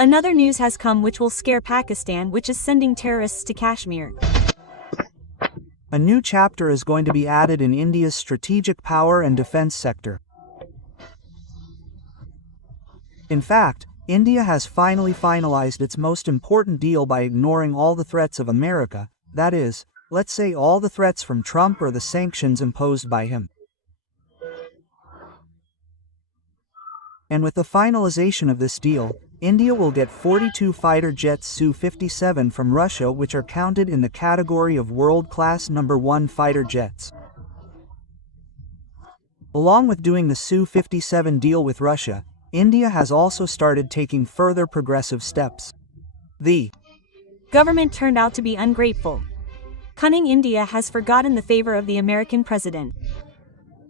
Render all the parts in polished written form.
Another news has come which will scare Pakistan, which is sending terrorists to Kashmir. A new chapter is going to be added in India's strategic power and defense sector. In fact, India has finally finalized its most important deal by ignoring all the threats of America, that is, let's say all the threats from Trump or the sanctions imposed by him. And with the finalization of this deal, India will get 42 fighter jets Su-57 from Russia, which are counted in the category of world-class #1 fighter jets. Along with doing the Su-57 deal with Russia, India has also started taking further progressive steps. The government turned out to be ungrateful. Cunning India has forgotten the favor of the American president.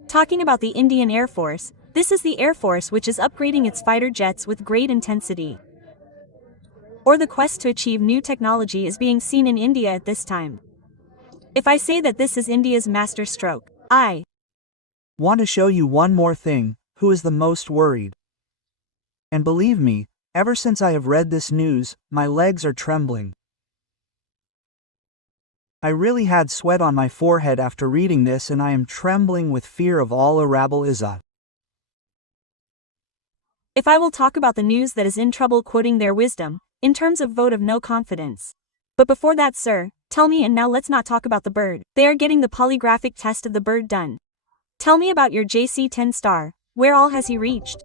Talking about the Indian Air Force, this is the Air Force which is upgrading its fighter jets with great intensity. Or the quest to achieve new technology is being seen in India at this time. If I say that this is India's master stroke, I want to show you one more thing, who is the most worried. And believe me, ever since I have read this news, my legs are trembling. I really had sweat on my forehead after reading this, and I am trembling with fear of Allah Rabbul Izzat. If I will talk about the news that is in trouble quoting their wisdom, in terms of vote of no confidence. But before that, sir, tell me, and now let's not talk about the bird. They are getting the polygraphic test of the bird done. Tell me about your JC-10 star, where all has he reached?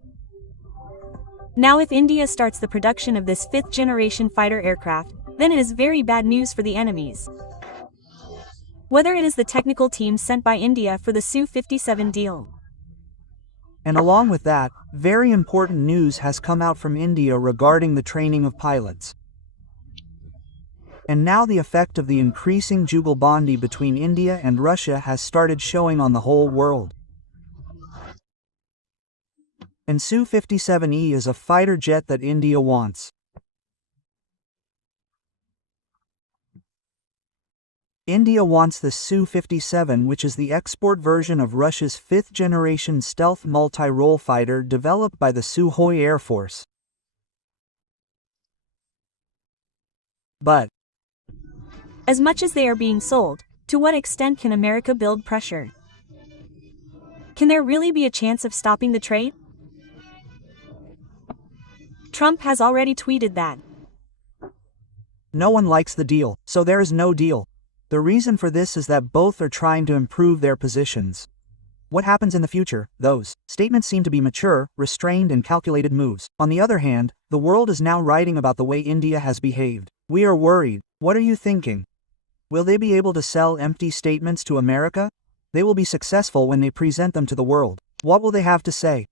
Now if India starts the production of this 5th generation fighter aircraft, then it is very bad news for the enemies. Whether it is the technical team sent by India for the Su-57 deal. And along with that, very important news has come out from India regarding the training of pilots. And now the effect of the increasing jugalbandi between India and Russia has started showing on the whole world. And Su-57E is a fighter jet that India wants. India wants the Su-57, which is the export version of Russia's 5th generation stealth multi-role fighter developed by the Sukhoi Air Force. But as much as they are being sold, to what extent can America build pressure? Can there really be a chance of stopping the trade? Trump has already tweeted that no one likes the deal, so there is no deal. The reason for this is that both are trying to improve their positions. What happens in the future, those statements seem to be mature, restrained and calculated moves. On the other hand, the world is now writing about the way India has behaved. We are worried. What are you thinking? Will they be able to sell empty statements to America? They will be successful when they present them to the world. What will they have to say?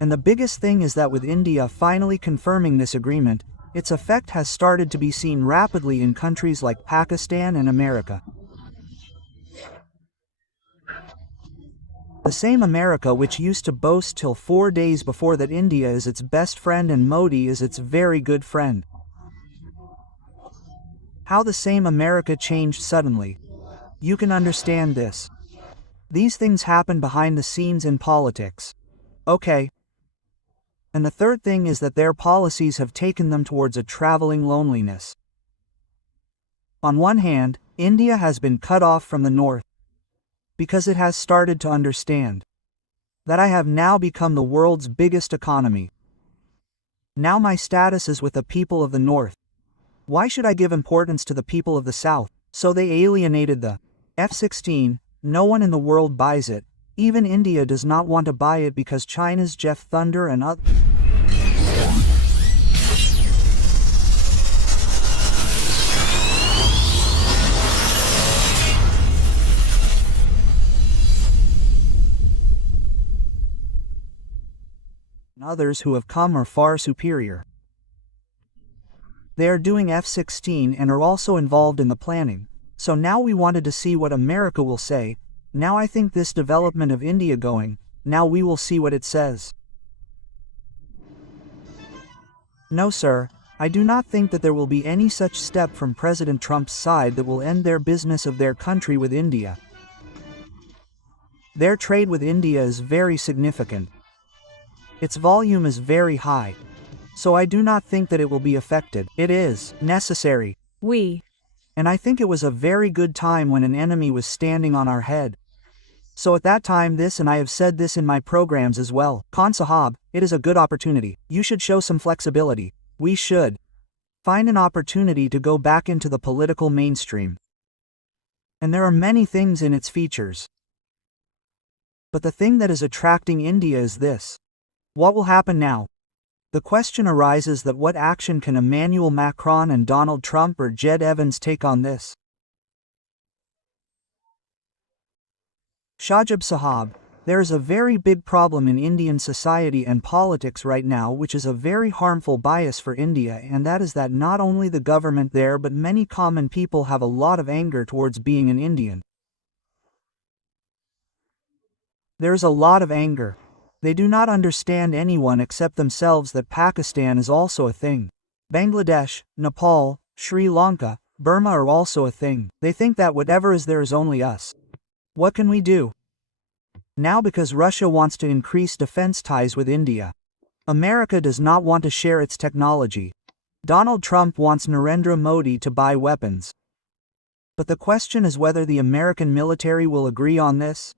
And the biggest thing is that with India finally confirming this agreement, its effect has started to be seen rapidly in countries like Pakistan and America. The same America which used to boast till 4 days before that India is its best friend and Modi is its very good friend. How the same America changed suddenly. You can understand this. These things happen behind the scenes in politics. Okay. And the third thing is that their policies have taken them towards a traveling loneliness. On one hand, India has been cut off from the north, because it has started to understand that I have now become the world's biggest economy. Now my status is with the people of the north. Why should I give importance to the people of the south? So they alienated the F-16, no one in the world buys it. Even India does not want to buy it because China's Jeff Thunder and others. Others who have come are far superior. They are doing F-16 and are also involved in the planning. So now we wanted to see what America will say. Now I think this development of India going, now we will see what it says. No sir, I do not think that there will be any such step from President Trump's side that will end their business of their country with India. Their trade with India is very significant. Its volume is very high. So I do not think that it will be affected. It is necessary. And I think it was a very good time when an enemy was standing on our head. So at that time this, and I have said this in my programs as well, Khan Sahab, it is a good opportunity. You should show some flexibility. We should find an opportunity to go back into the political mainstream. And there are many things in its features. But the thing that is attracting India is this. What will happen now? The question arises that what action can Emmanuel Macron and Donald Trump or Jed Evans take on this? Shahjab Sahab, there is a very big problem in Indian society and politics right now which is a very harmful bias for India, and that is that not only the government there but many common people have a lot of anger towards being an Indian. There is a lot of anger. They do not understand anyone except themselves that Pakistan is also a thing. Bangladesh, Nepal, Sri Lanka, Burma are also a thing. They think that whatever is there is only us. What can we do? Now because Russia wants to increase defense ties with India. America does not want to share its technology. Donald Trump wants Narendra Modi to buy weapons. But the question is whether the American military will agree on this.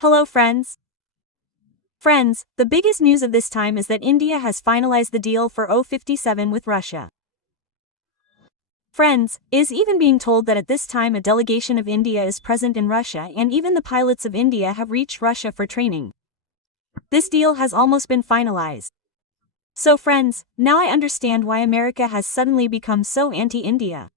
Hello friends. Friends, the biggest news of this time is that India has finalized the deal for O-57 with Russia. Friends, it is even being told that at this time a delegation of India is present in Russia and even the pilots of India have reached Russia for training. This deal has almost been finalized. So friends, now I understand why America has suddenly become so anti-India.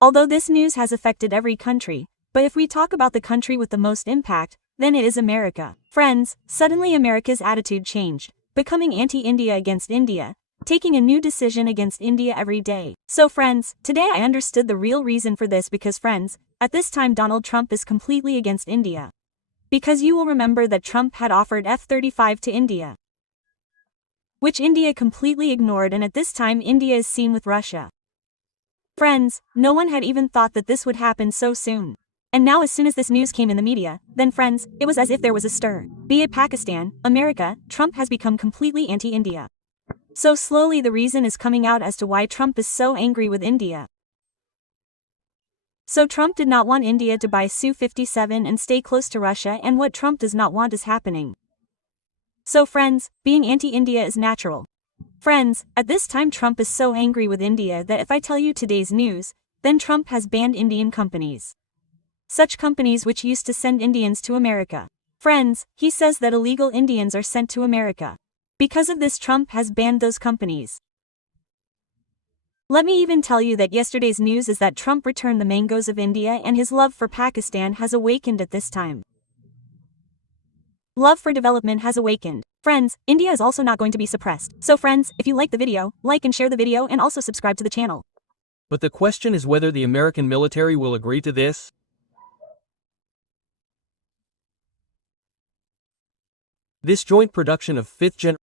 Although this news has affected every country, but if we talk about the country with the most impact, then it is America. Friends, suddenly America's attitude changed, becoming anti-India against India, taking a new decision against India every day. So friends, today I understood the real reason for this because friends, at this time Donald Trump is completely against India. Because you will remember that Trump had offered F-35 to India, which India completely ignored, and at this time India is seen with Russia. Friends, no one had even thought that this would happen so soon. And now as soon as this news came in the media, then friends, it was as if there was a stir. Be it Pakistan, America, Trump has become completely anti-India. So slowly the reason is coming out as to why Trump is so angry with India. So Trump did not want India to buy Su-57 and stay close to Russia, and what Trump does not want is happening. So friends, being anti-India is natural. Friends, at this time Trump is so angry with India that if I tell you today's news, then Trump has banned Indian companies. Such companies which used to send Indians to America. Friends, he says that illegal Indians are sent to America. Because of this Trump has banned those companies. Let me even tell you that yesterday's news is that Trump returned the mangoes of India and his love for Pakistan has awakened at this time. Love for development has awakened. Friends, India is also not going to be suppressed. So friends, if you like the video, like and share the video and also subscribe to the channel. But the question is whether the American military will agree to this. This joint production of 5th Gen